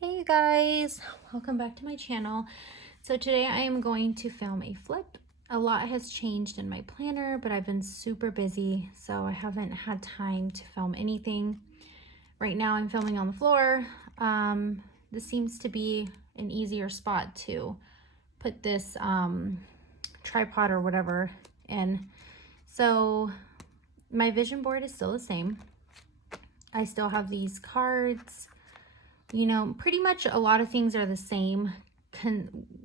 Hey guys, welcome back to my channel. So today I am going to film a flip. A lot has changed in my planner, but I've been super busy, so I haven't had time to film anything. Right now I'm filming on the floor. This seems to be an easier spot to put this tripod or whatever in. So my vision board is still the same. I still have these cards. You know, pretty much a lot of things are the same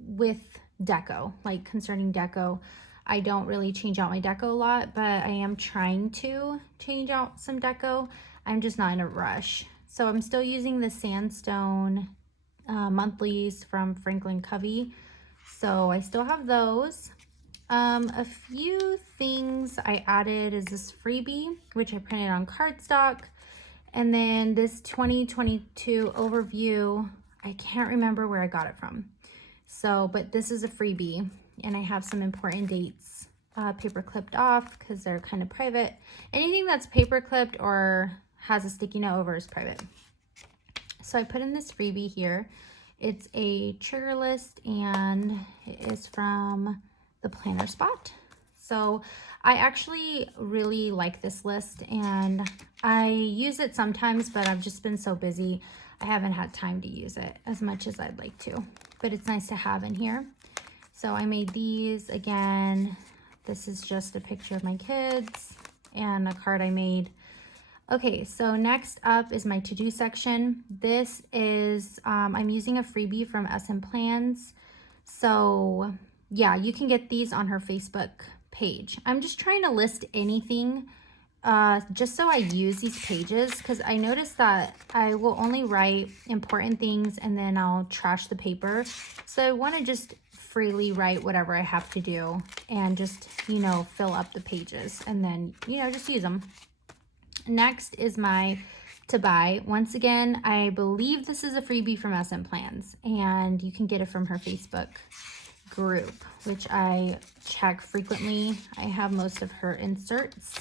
with deco, like concerning deco. I don't really change out my deco a lot, but I am trying to change out some deco. I'm just not in a rush. So I'm still using the sandstone monthlies from Franklin Covey. So I still have those. A few things I added is this freebie, which I printed on cardstock. And then this 2022 overview, I can't remember where I got it from. So, but this is a freebie, and I have some important dates paper clipped off because they're kind of private. Anything that's paper clipped or has a sticky note over is private. So I put in this freebie here. It's a trigger list, and it is from the Planner Spot. So I actually really like this list, and I use it sometimes, but I've just been so busy. I haven't had time to use it as much as I'd like to, but it's nice to have in here. So I made these again. This is just a picture of my kids and a card I made. Okay, so next up is my to-do section. This is, I'm using a freebie from SM Plans. So yeah, you can get these on her Facebook page. I'm just trying to list anything just so I use these pages, because I noticed that I will only write important things and then I'll trash the paper. So I want to just freely write whatever I have to do and just, you know, fill up the pages and then, you know, just use them. Next is my to buy. Once again, I believe this is a freebie from SM Plans, and you can get it from her Facebook group, which I check frequently. I have most of her inserts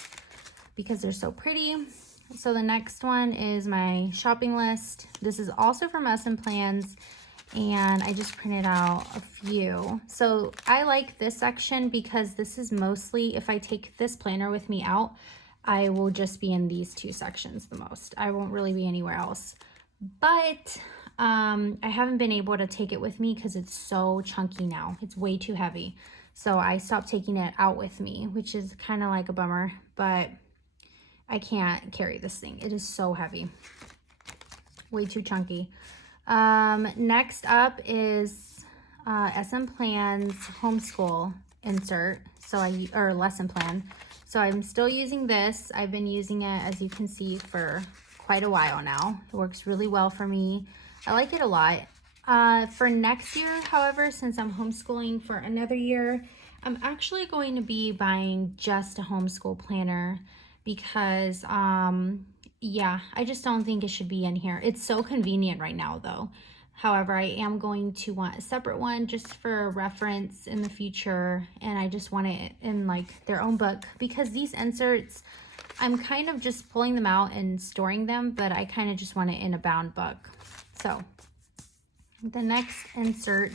because they're so pretty. So the next one is my shopping list. This is also from SM Plans, and I just printed out a few. So I like this section because this is mostly, if I take this planner with me out, I will just be in these two sections the most. I won't really be anywhere else. But I haven't been able to take it with me because it's so chunky now. It's way too heavy. So I stopped taking it out with me, which is kind of like a bummer, but I can't carry this thing. It is so heavy. Way too chunky. Next up is SM Plans Homeschool insert. Or lesson plan. So I'm still using this. I've been using it, as you can see, for quite a while now. It works really well for me. I like it a lot. For next year, however, since I'm homeschooling for another year, I'm actually going to be buying just a homeschool planner because, yeah, I just don't think it should be in here. It's so convenient right now, though. However, I am going to want a separate one just for reference in the future, and I just want it in like their own book because these inserts, I'm kind of just pulling them out and storing them, but I kind of just want it in a bound book. So the next insert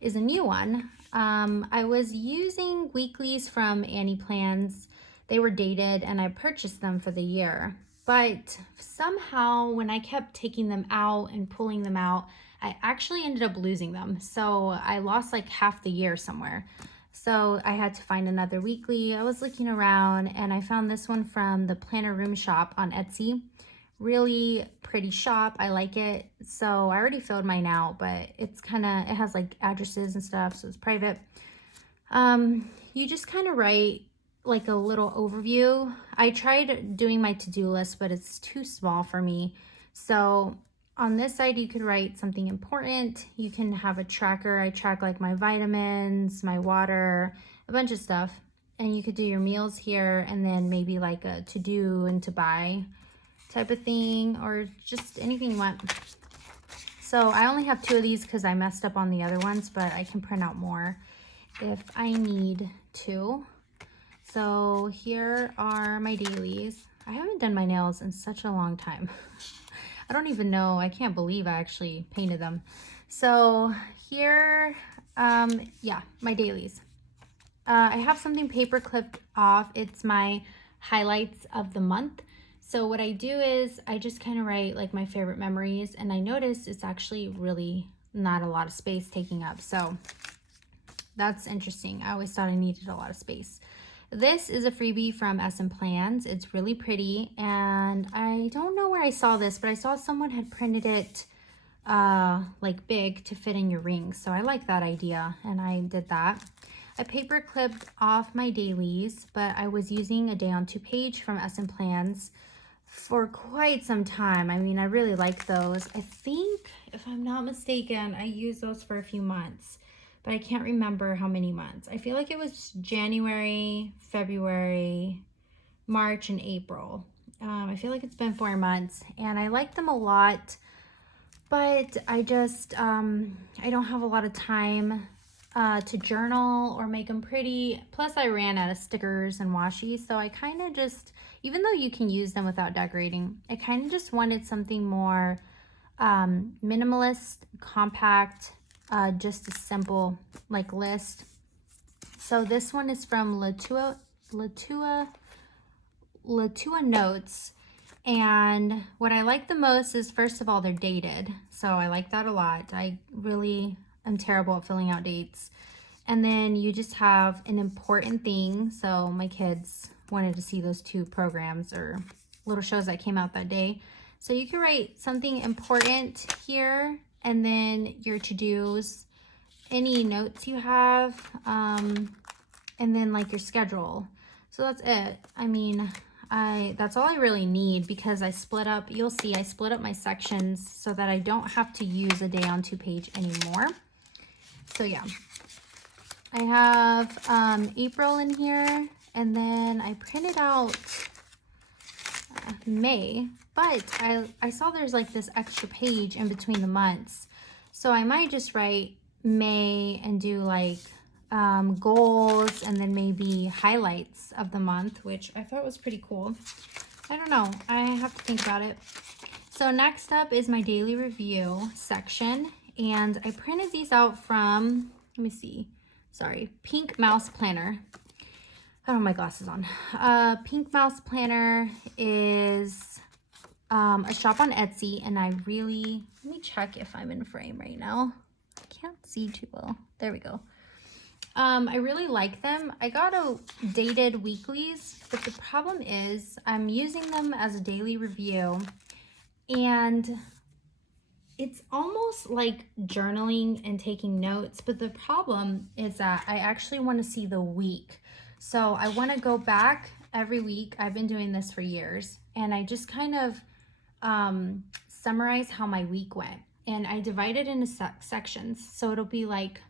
is a new one. I was using weeklies from Annie Plans. They were dated and I purchased them for the year. But somehow when I kept taking them out and pulling them out, I actually ended up losing them. So I lost like half the year somewhere. So I had to find another weekly. I was looking around and I found this one from the Planner Room Shop on Etsy. Really pretty shop. I like it. So I already filled mine out, but it's kind of, it has like addresses and stuff, so it's private. You just kind of write like a little overview. I tried doing my to-do list, but it's too small for me. So on this side, you could write something important. You can have a tracker. I track like my vitamins, my water, a bunch of stuff. And you could do your meals here, and then maybe like a to-do and to buy type of thing, or just anything you want. So I only have 2 of these because I messed up on the other ones, but I can print out more if I need to. So here are my dailies. I haven't done my nails in such a long time. I don't even know. I can't believe I actually painted them. So here, yeah, my dailies. I have something paper clipped off. It's my highlights of the month. So what I do is I just kind of write like my favorite memories, and I notice it's actually really not a lot of space taking up. So that's interesting. I always thought I needed a lot of space. This is a freebie from SM Plans. It's really pretty, and I don't know where I saw this, but I saw someone had printed it like big to fit in your rings. So I like that idea, and I did that. I paper clipped off my dailies, but I was using a day on 2 page from SM Plans for quite some time. I mean, I really like those. I think, if I'm not mistaken, I used those for a few months, but I can't remember how many months. I feel like it was January, February, March, and April. I feel like it's been 4 months, and I like them a lot, but I just, I don't have a lot of time to journal or make them pretty. Plus I ran out of stickers and washi, so I kind of just, even though you can use them without decorating, I kind of just wanted something more minimalist, compact, just a simple like list. So this one is from Latua Notes. And what I like the most is, first of all, they're dated. So I like that a lot. I really am terrible at filling out dates. And then you just have an important thing. So my kids wanted to see those 2 programs or little shows that came out that day. So you can write something important here, and then your to-dos, any notes you have, and then like your schedule. So that's it. I mean, that's all I really need, because I split up, you'll see I split up my sections so that I don't have to use a day on 2 page anymore. So yeah, I have April in here, and then I printed out May, but I saw there's like this extra page in between the months. So I might just write May and do like goals, and then maybe highlights of the month, which I thought was pretty cool. I don't know. I have to think about it. So next up is my daily review section, and I printed these out from, let me see, sorry, Pink Mouse Planner. I don't have my glasses on. Pink Mouse Planner is a shop on Etsy, and I really, let me check if I'm in frame right now. I can't see too well. There we go. I really like them. I got a dated weeklies, but the problem is I'm using them as a daily review, and it's almost like journaling and taking notes, but the problem is that I actually want to see the week. So I want to go back every week. I've been doing this for years, and I just kind of summarize how my week went, and I divide it into sections. So it'll be like,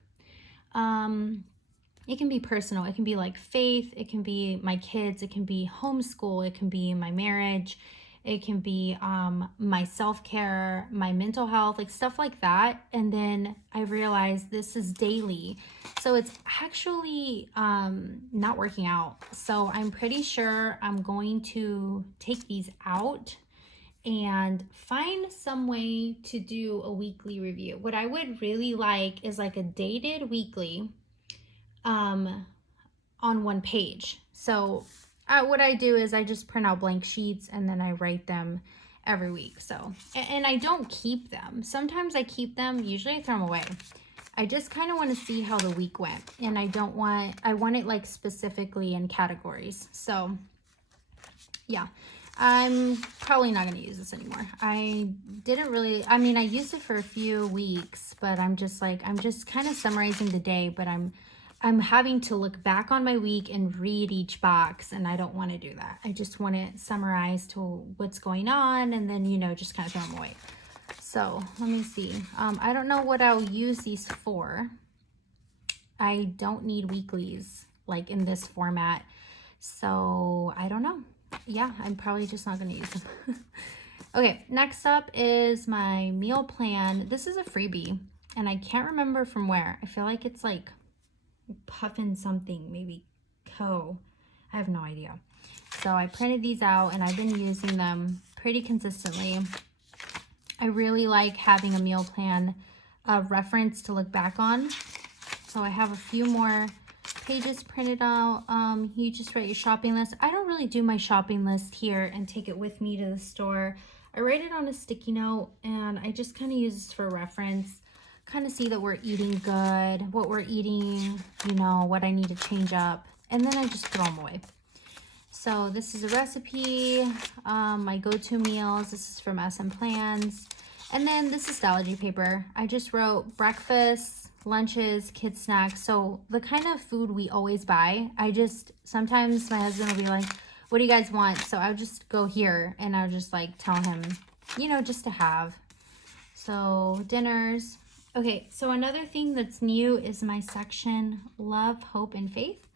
it can be personal. It can be like faith. It can be my kids. It can be homeschool. It can be my marriage. It can be my self-care, my mental health, like stuff like that. And then I realized this is daily. So it's actually not working out. So I'm pretty sure I'm going to take these out and find some way to do a weekly review. What I would really like is like a dated weekly on 1 page. So what I do is I just print out blank sheets, and then I write them every week. So, and I don't keep them. Sometimes I keep them, usually I throw them away. I just kind of want to see how the week went, and I want it like specifically in categories. So yeah, I'm probably not going to use this anymore. I used it for a few weeks, but I'm just kind of summarizing the day, but I'm having to look back on my week and read each box, and I don't want to do that. I just want it summarized to what's going on, and then, just kind of throw them away. So let me see. I don't know what I'll use these for. I don't need weeklies like in this format. So I don't know. Yeah, I'm probably just not going to use them. Okay, next up is my meal plan. This is a freebie, and I can't remember from where. I feel like it's like Puffin something, maybe Co. I have no idea. So I printed these out, and I've been using them pretty consistently. I really like having a meal plan reference to look back on. So I have a few more pages printed out. You just write your shopping list. I don't really do my shopping list here and take it with me to the store. I write it on a sticky note and I just kind of use this for reference. Kind of see that we're eating good, what we're eating, you know, what I need to change up. And then I just throw them away. So this is a recipe, my go-to meals. This is from SM Plans. And then this is Stalogy paper. I just wrote breakfast, lunches, kids snacks. So the kind of food we always buy. Sometimes my husband will be like, what do you guys want? So I'll just go here and I'll just like tell him, you know, just to have. So dinners. Okay, so another thing that's new is my section, Love, Hope, and Faith.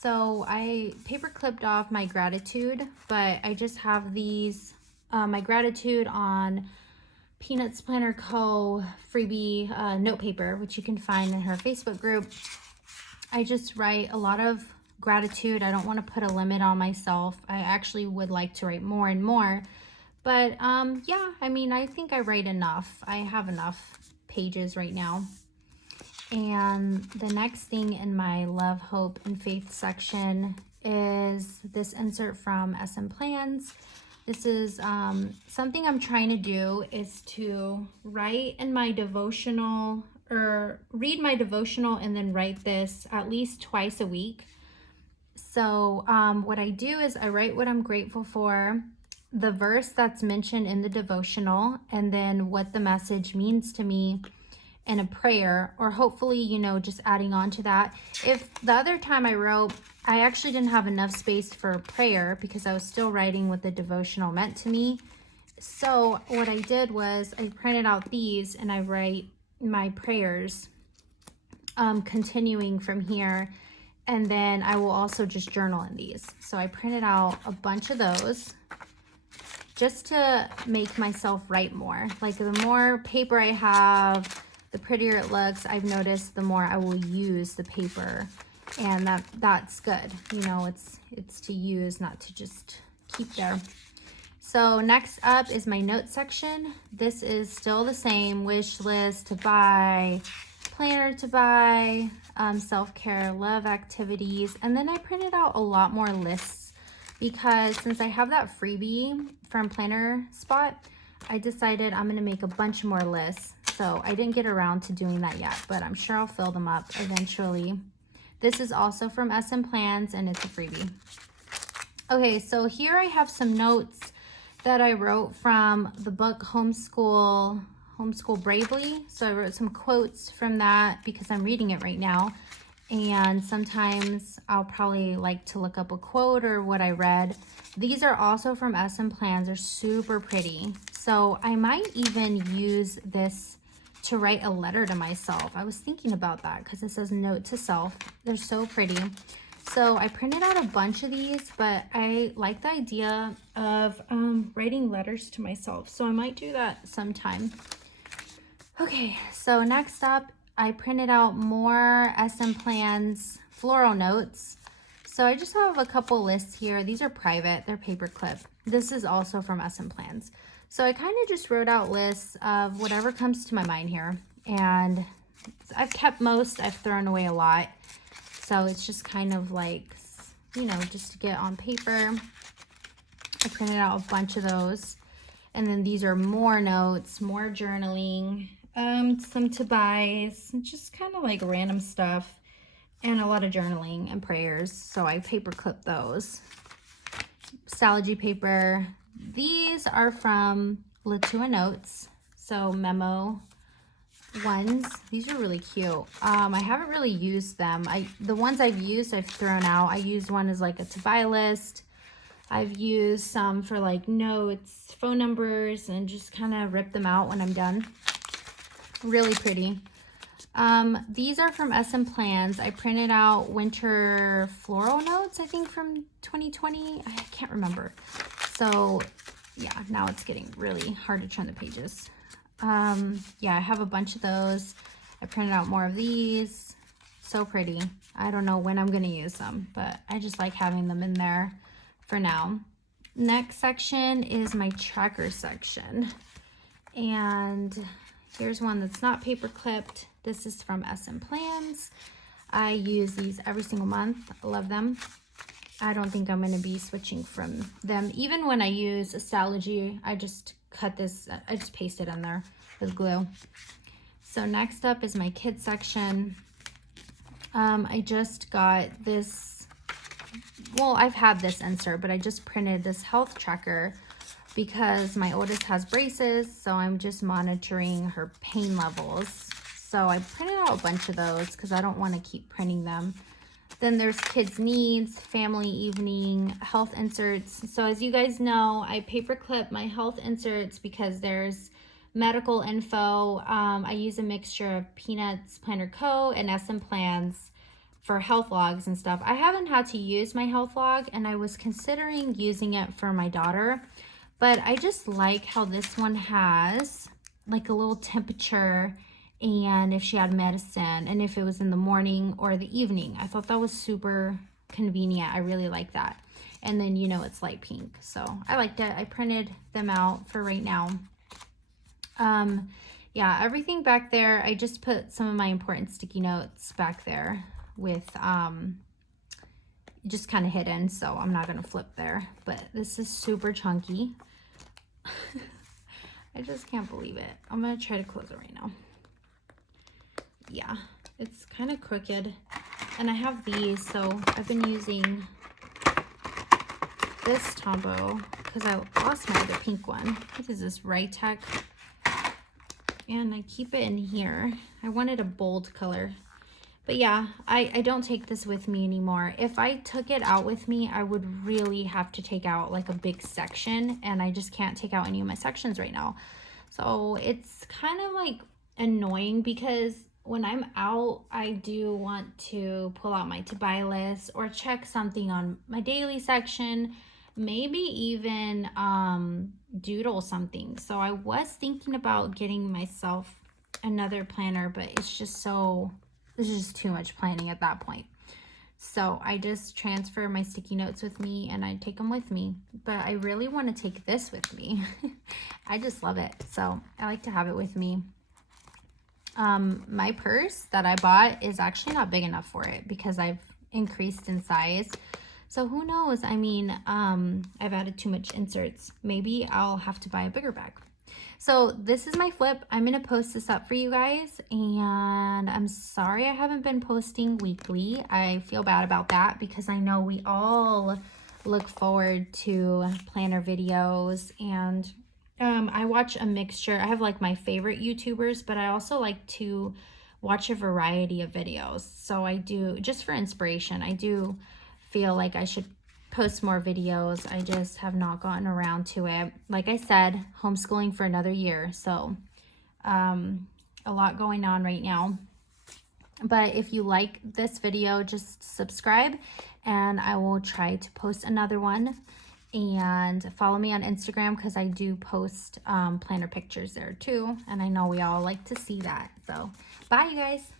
So I paper clipped off my gratitude, but I just have these, my gratitude on Peanuts Planner Co. freebie note paper, which you can find in her Facebook group. I just write a lot of gratitude. I don't want to put a limit on myself. I actually would like to write more and more. But yeah, I mean, I think I write enough. I have enough pages right now. And the next thing in my Love, Hope, and Faith section is this insert from SM Plans. This is something I'm trying to do is to write in my devotional or read my devotional and then write this at least twice a week. So what I do is I write what I'm grateful for, the verse that's mentioned in the devotional, and then what the message means to me, and a prayer, or hopefully, you know, just adding on to that. If the other time I wrote, I actually didn't have enough space for prayer because I was still writing what the devotional meant to me. So what I did was I printed out these and I write my prayers continuing from here. And then I will also just journal in these. So I printed out a bunch of those just to make myself write more. Like the more paper I have, the prettier it looks. I've noticed the more I will use the paper, and that's good. You know, it's to use, not to just keep there. So next up is my notes section. This is still the same: wish list to buy, planner to buy, self-care, love activities. And then I printed out a lot more lists because since I have that freebie from Planner Spot, I decided I'm going to make a bunch more lists. So I didn't get around to doing that yet, but I'm sure I'll fill them up eventually. This is also from SM Plans and it's a freebie. Okay, so here I have some notes that I wrote from the book Homeschool Bravely. So I wrote some quotes from that because I'm reading it right now. And sometimes I'll probably like to look up a quote or what I read. These are also from SM Plans. They're super pretty. So I might even use this to write a letter to myself. I was thinking about that because it says note to self. They're so pretty. So I printed out a bunch of these, but I like the idea of writing letters to myself. So I might do that sometime. Okay, so next up, I printed out more SM Plans floral notes. So I just have a couple lists here. These are private, they're paper clip. This is also from SM Plans. So I kind of just wrote out lists of whatever comes to my mind here. And I've kept most, I've thrown away a lot. So it's just kind of like, you know, just to get on paper. I printed out a bunch of those. And then these are more notes, more journaling, some to buys, just kind of like random stuff, and a lot of journaling and prayers. So I paper clipped those. Stalogy paper. These are from Latua Notes, so memo ones. These are really cute. I haven't really used them. The ones I've used, I've thrown out. I used one as like a to buy list. I've used some for like notes, phone numbers, and just kind of rip them out when I'm done. Really pretty. These are from SM Plans. I printed out winter floral notes, I think from 2020. I can't remember. So yeah, now it's getting really hard to turn the pages. Yeah, I have a bunch of those. I printed out more of these. So pretty. I don't know when I'm going to use them, but I just like having them in there for now. Next section is my tracker section. And here's one that's not paper clipped. This is from SM Plans. I use these every single month. I love them. I don't think I'm going to be switching from them. Even when I use Astrology, I just cut this, I just paste it in there with glue. So next up is my kids section. I just got this, well, I've had this insert, but I just printed this health tracker because my oldest has braces, so I'm just monitoring her pain levels. So I printed out a bunch of those because I don't want to keep printing them. Then there's kids needs, family evening, health inserts. So as you guys know, I paper clip my health inserts because there's medical info. I use a mixture of Peanuts Planner Co. and SM Plans for health logs and stuff. I haven't had to use my health log, and I was considering using it for my daughter, but I just like how this one has like a little temperature and if she had medicine and if it was in the morning or the evening. I thought that was super convenient. I really like that. And then, you know, it's light pink, so I liked it. I printed them out for right now. Yeah, everything back there, I just put some of my important sticky notes back there with just kind of hidden, so I'm not gonna flip there. But this is super chunky. I just can't believe it. I'm gonna try to close it right now. Yeah, it's kind of crooked, and I have these, so I've been using this Tombow because I lost my other pink one. This is this Rytech, and I keep it in here. I wanted a bold color, but yeah, I don't take this with me anymore. If I took it out with me, I would really have to take out like a big section, and I just can't take out any of my sections right now. So it's kind of like annoying because when I'm out, I do want to pull out my to buy list or check something on my daily section, maybe even doodle something. So I was thinking about getting myself another planner, but it's just this is just too much planning at that point. So I just transfer my sticky notes with me and I take them with me. But I really want to take this with me. I just love it. So I like to have it with me. My purse that I bought is actually not big enough for it because I've increased in size. So who knows? I mean, I've added too much inserts. Maybe I'll have to buy a bigger bag. So this is my flip. I'm going to post this up for you guys, and I'm sorry I haven't been posting weekly. I feel bad about that because I know we all look forward to planner videos, and I watch a mixture. I have like my favorite YouTubers, but I also like to watch a variety of videos. So I do, just for inspiration, I do feel like I should post more videos. I just have not gotten around to it. Like I said, homeschooling for another year. So a lot going on right now. But if you like this video, just subscribe and I will try to post another one. And follow me on Instagram because I do post planner pictures there too. And I know we all like to see that. So bye, you guys.